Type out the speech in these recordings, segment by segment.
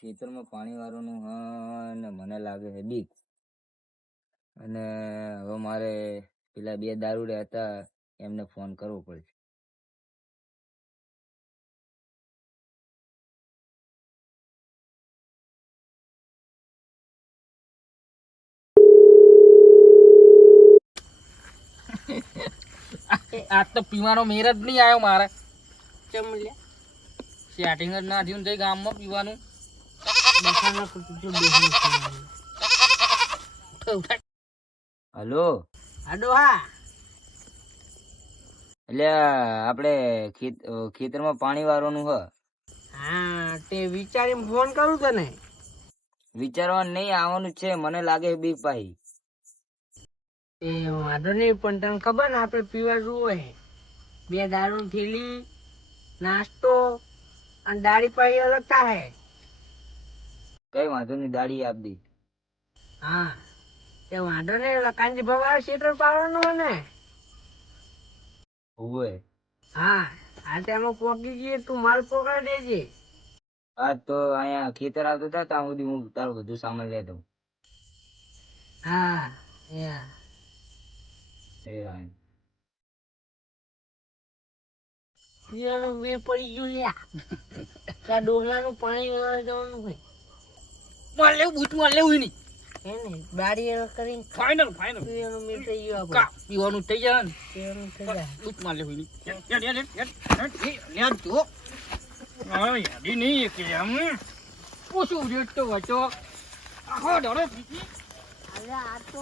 ખેતરમાં પાણી વાળવાનું હ ને મને લાગે છે બીક. અને હવે મારે પેલા બે દારૂડિયા હતા એમને ફોન કરવો પડશે. આજ તો પીવાનો મેર જ નહીં આવ્યો મારે. કેમ લ્યા સેટિંગ જ ના થયું ને ગામમાં પીવાનું. હલો, આડો હા એટલે આપણે ખેતરમાં પાણી વાળવાનું હ. હા તે વિચારીને ફોન કરું તને. વિચારવાનું નહીં, આવવાનું જ છે. મને લાગે છે બીક ભાઈ. એ વાંધો નહીં, પણ તને ખબર ને આપણે પીવા શું હોય? બે દારૂની થેલી, નાસ્તો અને દાળી પાણી અલગ થાય. કઈ વાંધો નહીં, દાડી આપ દી. હા તે વાંધો નહીં, કાંજી ભવા સીટર પાડવાનું હોય ને. હોવે. હા આ તેમાં પોકી જઈએ, તું માલ પકડી દેજે. હા તો અહીંયા ખેતર આવતો હતા ત્યાં સુધી હું તારું બધું સામાન લઈ દઉં. હા યા મેં પડી ગયું લ્યા. ત્યાં ડોહલાનું પાણી વાળવા જવાનું હોય. માર લેવું બૂટ માર લેવું નહીં. એને બારી કરીને ફાઇનલ પીવાનું મેં થઈ ગયું. પીવાનું થઈ જાય ને પીવાનું થઈ જાય. બૂટ માર લેવું નહીં. જો યાદી નહીં કે આમ ઓછું રેટ તો વચો આખો ડરો પીતી. અરે આ તો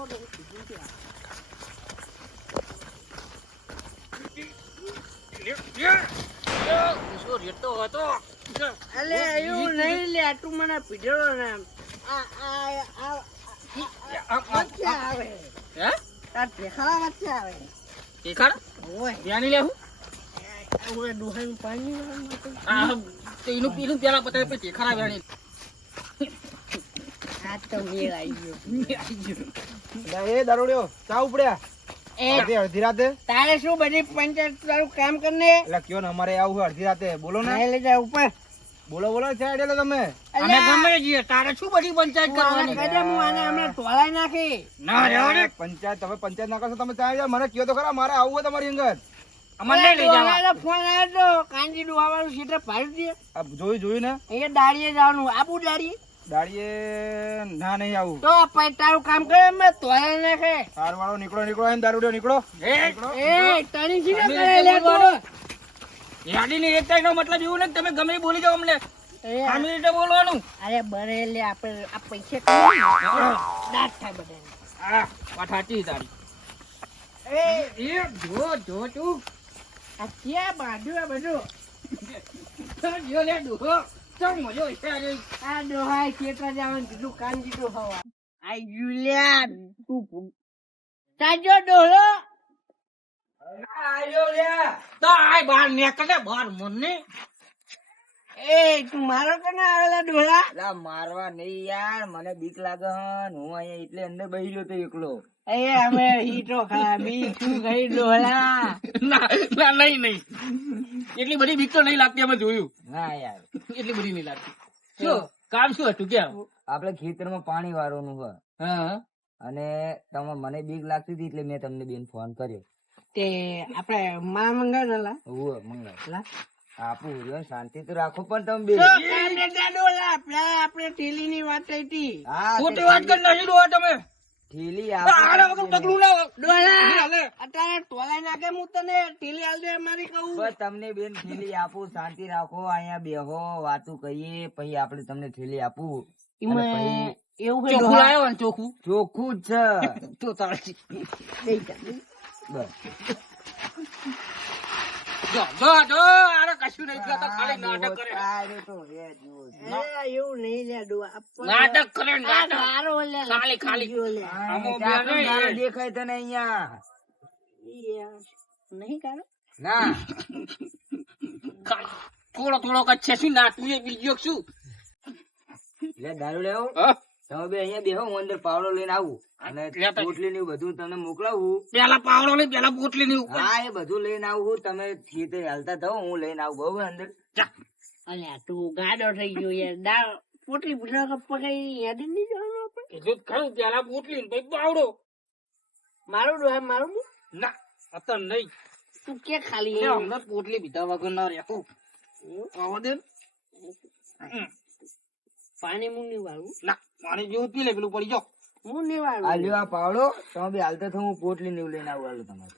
દારૂડિયો ચા ઉપડ્યા અડધી રાતે. તારે શું બધી પંચાયત તારું કામ કરને એટલે કયો ને અમારે આવું છે અડધી રાતે. બોલો ને લઈ જા ઉપર. બોલો છે એટલે તમે અમે ગમે છીએ. તારે શું બધી પંચાયત કરવાની? કદમ હું આને હમણાં તોલાઈ નાખી. ના રે પંચાયત તમે પંચાયત ના કરશો તમે ચા મને કયો તો ખરા. મારે આવું હોય તમારી અંગત. અમને લઈ જાવ. ફોન આવ્યો તો કાંજી ડોહાવાળું સીટર પાડી દે. જોયું ને અહીંયા દાડીએ જવાનું. આપું દાડીએ દાડીએ ના નહીં આવું તો તારું કામ કરે મેં તોલાઈ નાખે. હાર વાળો નીકળો એમ દારૂડિયો નીકળો. તારી સીટર કરે લે તો યાદી ની એકતા નો મતલબ એવું ને તમે ગમે બોલી જાવ અમને. સામી રીતે બોલવાનું. અરે બરે લે આપણે આ પૈસે દાટ થાય બધાને. હા વાત સાચી તારી. એ જો તું આ ક્યાં બાજુ આ બધું જો લે ડોહો ચમ મજો છે. આ ડોહાય ખેતર જવાનું કીધું કામ જીતો હવા આ યુલિયા તું તાજો ડોહો આયો લે તો આય બાર નીકળે બાર મને. એ તું મારો કે ના આવેલા ડોહા? લા મારવા નહીં યાર, મને બીક લાગે હન. હું અહીંયા એટલે અંદર બેસી ગયો તો એકલો. એ અમે હીટો ખા બી તું ગઈ ડોહલા. ના નહીં એટલી બધી બીક તો નહીં લાગતી. અમે જોયું. ના યાર એટલી બધી નહીં લાગતી. શું કામ શું હતું? ક્યાં આપણે ખેતરમાં પાણી વાળવાનું હોય. હા અને તમે મને બીક લાગતી હતી એટલે મેં તમને બેન ફોન કર્યો. તે આપણે માં મંગાવેલા હોવે મંગાવ આપું રહ્યો. શાંતિ તો રાખો પણ તમે બે. આપણે ઠેલી ની વાત થઈ. હા ખોટી વાત કરી નાખી ડોહા તમે. ઠેલી આના વગર પગલું ના ડોહા અત્યારે ટોલાઈ નાખે. હું તને ઠેલી આલ દે મારી કહું. બસ તમને બેન ઠેલી આપું. શાંતિ રાખો, અહીંયા બેહો, વાતું કહીએ, પછી આપણે તમને ઠેલી આપું. એવું ચોખ્ખું લાવ્યો ને ચોખ્ખું ચોખ્ખું જ છે તો તારે બસ. કશું નહીં થતું. ખાલી નાટક કરે. આરે તો રે જુઓ. એવું નહીં લે નાટક કરે. ખાલી તારો દેખાય તને અહીંયા નહીં કાઢો ના થોડો કચ્છે શું નાટવું એ બીજો શું લે દારૂ લેવો. તમે બે અહીંયા બેહો, હું અંદર પાવડો લઈને આવું અને પોટલી ને બધું તમને મોકલાવું. પેલા પાવડો લઈ પેલા પોટલી ની. હા એ બધું લઈને આવું. તમે ખેતર હાલતા થાવ, હું લઈને આવું બહુ અંદર. અલ્યા તું ગાડો થઈ ગયો યાર. પોટલી ભૂલા પકડી યાદી નહીં જવાનું આપણે એટલું જ ખરું પેલા પોટલી ને પછી પાવડો મારું ડોહા મારું ના અત્યારે નહીં તું કે ખાલી હમણાં પોટલી પીધા વગર ના રહેવું આવો દે પાણી હું નહીં વાળું ના પાણી જેવું પી લે પેલું પડી જાઓ હું નહીં વાળું આલ્યો આ પાવડો તમે બી હાલતા તો હું પોટલી ને એવું લઈને આવું હાલો તમારે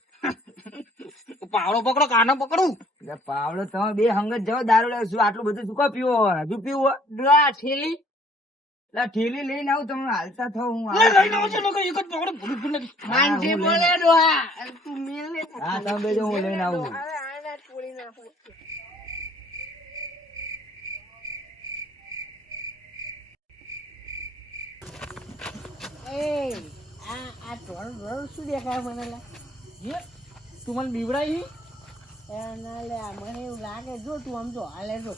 પાવડો પકડો કાનો પકડું એટલે પાવડો તમે બે હંગત જાઓ દારૂ લે શું આટલું બધું શું કો પીવો હજુ પીવો ડોહા ઠેલી એટલે ઠેલી લઈને આવું તમે હાલતા થો હું લઈને આવો છો લોકો એક જ પકડો ભૂલી ભૂલી નથી માનજી બોલે ડોહા તું મેલ લે હા તમે બે હું લઈને આવું હવે આના છોડી નાખું આ ઢોળ શું દેખાય મને લે તું મને બીવડાઈ ના લે મને એવું લાગે જો તું આમ જો હાલે જો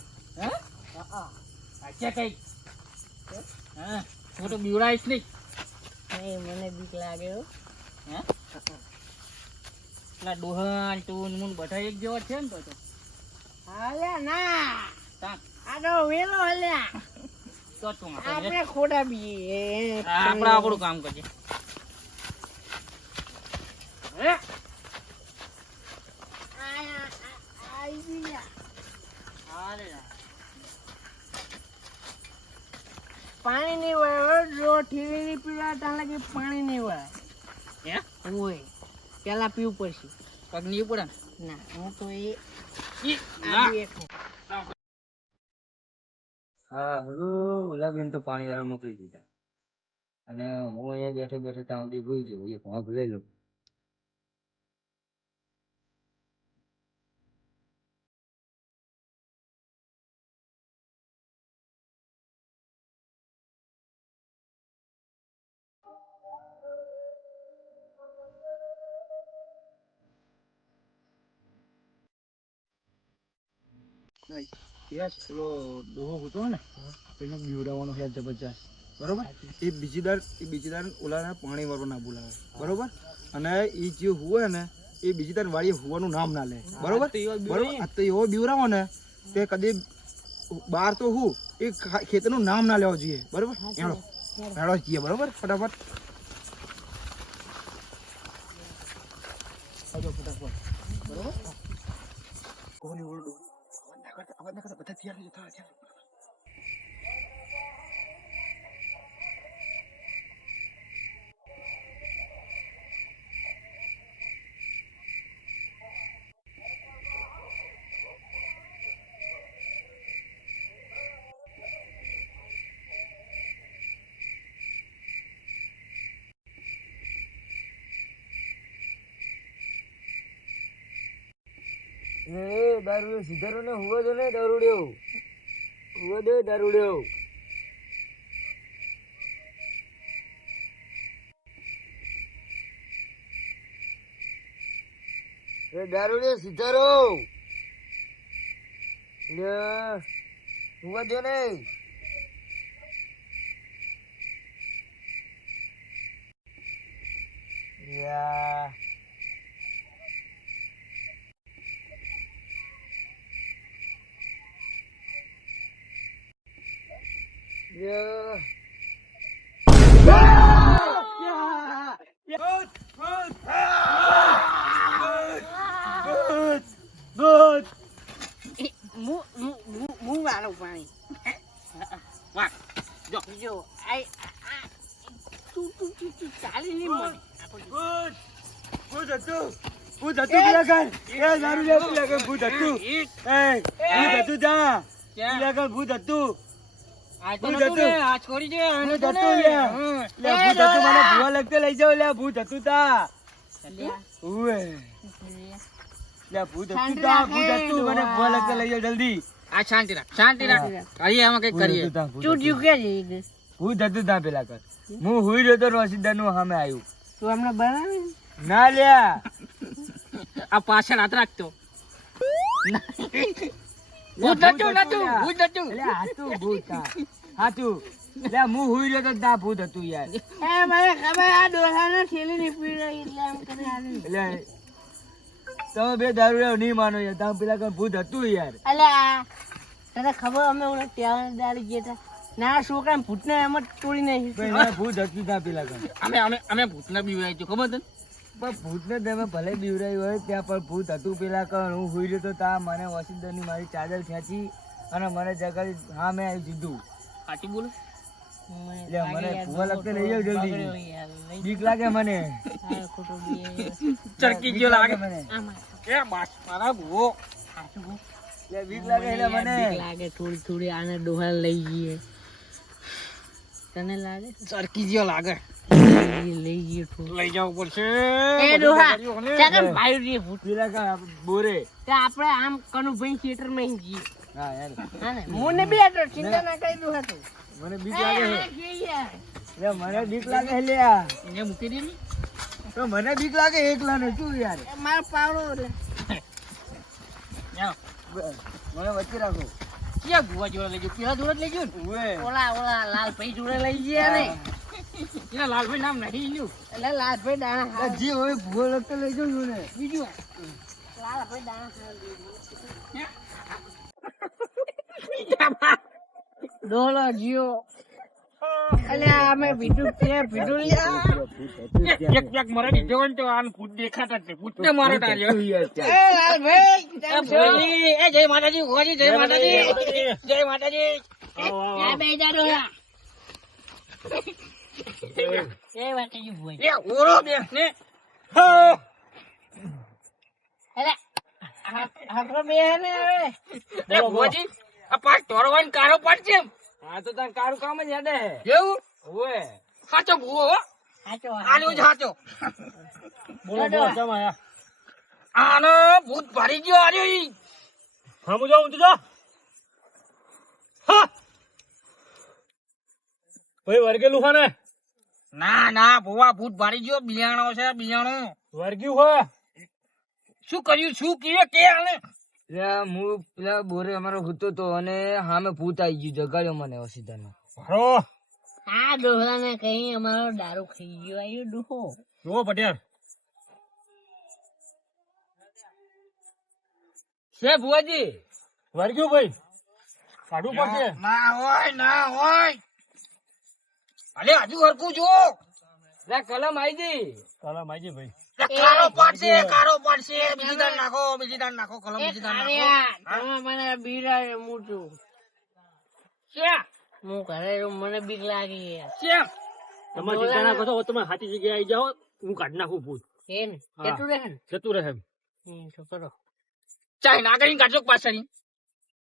અચ્છા કઈ હા હું તો બીવડાઈશ નહીં મને બીક લાગે હે પેલા ડોહન તું મુન બધા એક જેવા છે ને તો હાલે ના આ તો વેલો હાલ્યા તો તું આપણે ખોટા બી આપણે આપણું કામ કરજે પાણી નહીં વળે જો ઠીલી પીવા ત્યાં લાગે પાણી નહીં વળે હોય પેલા પીવું પડશે પગ નહીં પડે ના હું તો હા ઓલા બેન તો પાણી વાળા મોકલી દીધા અને હું અહીંયા બેઠો બેઠો ત્યાં સુધી ભૂલી જવું એક વાંક લઈ લઉં પેલો ડોહો હતો ને એને બીવડાવવાનો છે જબરજસ્ત બરોબર એ બીજી દાર ઓલાને પાણી વાળો ના બોલાવે બરોબર અને એ જે હુવે ને એ બીજી દાર વાળી હુવાનું નામ ના લે બરોબર બરોબર આ તો એવો બીવડાવો ને તે કદી બહાર તો હું એ ખેતરનું નામ ના લેવું જોઈએ બરોબર હેડો જઈએ બરોબર ફટાફટ બરોબર કોની ઓળડો અવાજ ના કરતા બધા તૈયાર થઈ જતા દારૂ સીધારો ને હુવા દો ને દારૂડ્યો હુવા દો દારૂડ્યો દારૂડ્યો સીધારો હુવા દો ને યા Yeah. હું વાળું પાણી વાહ જો જો તું ચાલી નહીં મને ભૂત પેલા કર એ દારૂ લે પેલા કર ભૂત હતું જા પેલા કર ભૂત હતું આ છોડી દે ભૂત હતું મને ભૂવા લગતે લઈ જાવ લે ભૂત હતું તા ઉએ લે ભૂત હતું તા ભૂત હતું મને ભૂવા લગતે લઈ જાવ જલ્દી આ શાંતિ રાખ કરીએ આમાં કઈ કરીએ ચૂટ્યું કે ભૂત હતું તા પેલા કર હું હુઈ રહ્યો તો રોશીદાર નું સામે આવ્યું તું હમણાં બનાવી ના લ્યા આ પાછળ હાથ રાખતો ભૂત હતું એટલે હાથું ભૂત હાથું લે હું હુઈ રહ્યો તો તા ભૂત હતું યાર એ મને ખબર આ ડોહાનો ઠેલી ની પીડ એટલે એમ કરી આવી એટલે તમે બે દારૂ નહીં માનો યાર તમે પેલા કઈ ભૂત હતું યાર અલ્યા તને ખબર અમે ઓલા ટેવાના દાડી ગયા ના છોકરા ભૂતને એમ જ તોડી નાખી. ભાઈ ના ભૂત હતું ના પેલા કામ. અમે ભૂતને બીવાય છે ખબર તને? પણ ભૂતને તમે ભલે બીવરાયું હોય ત્યાં પણ ભૂત હતું પેલા કણ હું હુઈ રહ્યો તો તા મને વસીદરની મારી ચાદર ખેંચી અને મને જગાડી હા મેં આવી દીધું. સાચું બોલો. એટલે મને ભૂવા લગતે લઈ જાવ જલ્દી. બીક લાગે મને. ચરકી ગયો લાગે મને. એ બાસ મારા ભૂવો. એટલે બીક લાગે એટલે મને. લાગે થોડી થોડી આને ડોહા લઈ જઈએ. તને લાગે ચરકી ગયો લાગે. લઈ ગયો થોડું. લઈ જવું પડશે. એ ડોહા ચાકર ભાઈ રે ભૂત પેલા કા બોરે. તે આપણે આમ કનુભાઈ થિયેટર માં જઈએ. હા યાર. હા ને મને બે આટો ચિંતા ના કરી દો હતું. મને બીક લાગે છે. એટલે મને બીક લાગે છે લે. એને મૂકી દે ને. તો મને બીક લાગે એકલા ને શું યાર. મારો પાવડો એટલે મને વચ્ચે રાખો. ક્યાં ગુવા જોડે લઈ ગયો? પેલા જોડે લઈ ગયો ને? ઉવે. ઓલા લાલભાઈ જોડે લઈ ગયા ને. એના લાલભાઈ નામ નહીં લ્યું. એટલે લાલભાઈ દાણા જે હોય ભૂવો લગતે લઈ જાઉં છું ને. બીજું લાલભાઈ દાણા ડોલો જીઓ. અલ્યા અમે બીજું કે બીજું એક એક મરે દીધો ને તો આન ભૂત દેખાતા જ ભૂતને મારો ટાર્યો. એ લાલભાઈ કેમ છો? એ જય માતાજી હોજી જય માતાજી જય માતાજી. આ બે જાડો લા એ માતાજી ભોય એ ઓરો બે ને હો અરે આપરો બે ને હવે એ ભોજી આ પાસ તોરવાન કારો પડશે. હા તો તાર કારું કામ જ યાદ હે. એવું ઓએ. સાચો ભૂવો હો. સાચો આલ્યો જ સાચો. બોલો બોલો જમાયા. આનો ભૂત ભરી ગયો આર્યો ઈ. હા મુજો ઊંચો જા. હા ભાઈ વર્ગેલું છે ને. ના ના ભૂવા ભૂત ભરી ગયો. બિયાણો છે બિયાણો. વર્ગ્યું હોય. શું કર્યું શું કીએ કે આને? હું પેલા બોરે અમારો હતો તો અને સામે ભૂત આવી ગયું જગાડ્યો મને સીધા. હરો આ ડોહા ને કઈ અમારો દારૂ ખાઈ ગયો આવ્યો ડોહો. જુઓ પટેલ. છે ભુવાજી વર્ગ્યું ભાઈ કાઢવું પડશે. ના હોય ના હોય. અલે હજુ હરકું જો. કલમ આવી ગઈ. કલમ આજી ભાઈ. કારો પાડશે બીજી દાન નાખો કલમ બીજી દાન નાખો. મને બીરા મૂઠું ક્યાં હું ઘરે મને બીક લાગી ક્યાં તમે ચિંતા ના કરો તમે સાચી જગ્યાએ આવી જાઓ હું કાઢી નાખું ભૂત. એમ કેટલું રહે ને જતું રહે. તો કરો ચાઈ ના કરી કાઢજો પાછળ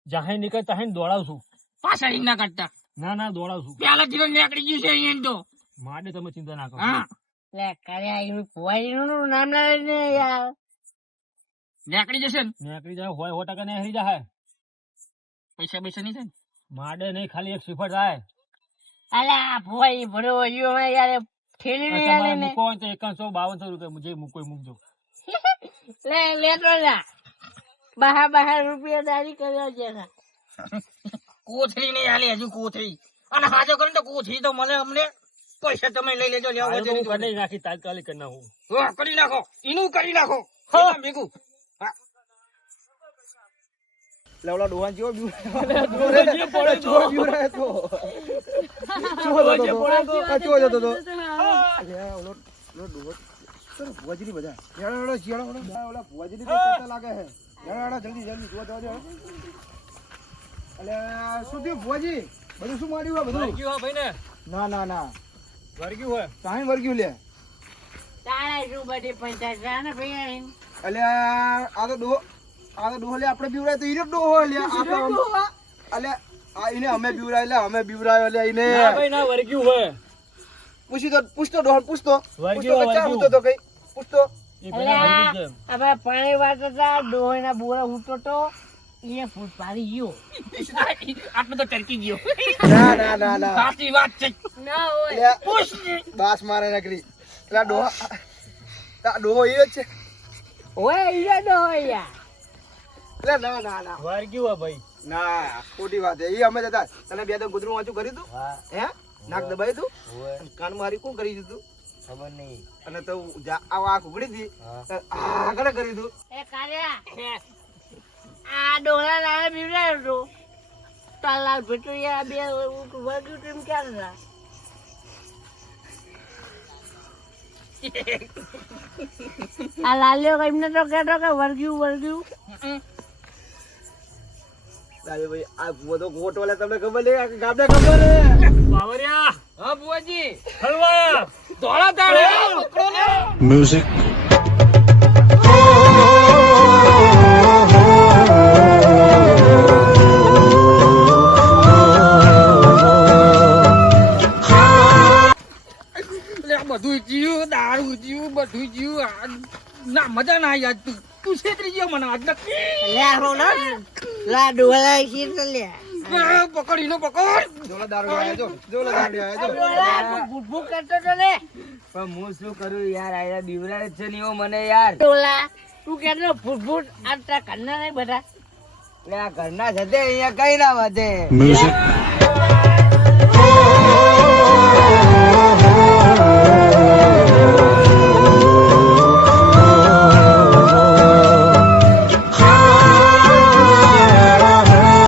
જાહે નીકળ ચાહે દોડાવશું. પાછળ ના કાઢતા. ના ના દોડાવશું. પેલા જીવન નીકળી ગયું છે અહીંયા તો માડે તમે ચિંતા ના કરો. હા લે કર્યા એનું ફુવાઈનું નામ લઈને યાર નીકળી જશે ને. નીકળી જાય હોય 100% નીકળી જાય. પૈસા નહીં થાય માડે નહીં ખાલી એક સિફર થાય. અલા ફુવાઈ ભરો યો યાર ઠેલી ને યાર ને મૂકો હોય તો 152 રૂપિયા મુજે મૂકો મૂકજો. લે લેતો જા બહાર રૂપિયા દારી કર્યો છે. કોથળી નહીં આલી હજુ કોથળી અને હાજો કરીને તો કોથળી તો મળે અમને. પૈસા તમે લઈ લેજો લેવા કરી નાખી તાત્કાલિક કરી નાખું. કરી નાખો એનું કરી નાખો. હા ભેગું લેવલા ડોહાન જેવો બધું શું માર્યું હોય બધું ભાઈ ને. ના ના ના વર્ગ્યું હોય કાંઈ વર્ગ્યું લે. તારા શું બધી પંચાયત ને ભાઈ એટલે આ તો ડોહો લે આપણે બીવરાય તો ઈને ડોહો લે આપણે એટલે આ ઈને અમે બીવરાય એટલે અમે બીવરાયો લે ઈને. ના ભાઈ ના વર્ગ્યું હોય. પૂછતો ડોહો પૂછતો તો કઈ પૂછતો. હવે પાણી વાળતા ડોહી ના બોરા ઉઠતો તો એ ફૂટ પાડી ગયો. આટલું તો ટરકી ગયો. ના ના ના સાચી વાત છે. ના હોય પૂછ બાસ મારે નકરી એટલે ડોહો એ જ છે. ઓય ઈ ડોહો યાર. એટલે ના ના ના વર્ગ્યું હોય ભાઈ. ના ખોટી વાત છે. એ અમે જતા તને બે તો ગુદરું વાંચું કર્યું તું. હે નાક દબાઈ તું કાન મારી કોણ કરી દીધું ખબર નહીં. અને તો આ ઉઘડી હતી આગળ કરી દીધું. એ કાલ્યા આ ડોહા લાવે બીવડાયો તો મોટાલાલ ભેટુયા બે વર્ગ્યું ટીમ ક્યારે ના આ લાલ્યો એમને તો કહેતો કે વર્ગ્યું અરે ભાઈ આ ભૂવો તો ખોટો વાળા તમને ખબર લે ગામડા ખબર હે બાવરિયા હા બુઆજી હલવા ધોળા તાળે પકડો ને Music. બધું જીવ દારૂ જીવ બધું જીવ ના મજા ના યાદ તું છેતરી ગયો મને આજ નક્કી લે હો ના લાડુ વાળા શીર લે પકડી નો પકડ જોલા દારૂ આયો જો ભૂખ કરતો તો લે પણ હું શું કરું યાર આયા બીવરાય છે ને એવો મને યાર ટોલા તું કેતો ભૂખ આ ઘરના નહીં બધા એટલે આ ઘરના જતે અહીંયા કઈ ના વધે Music.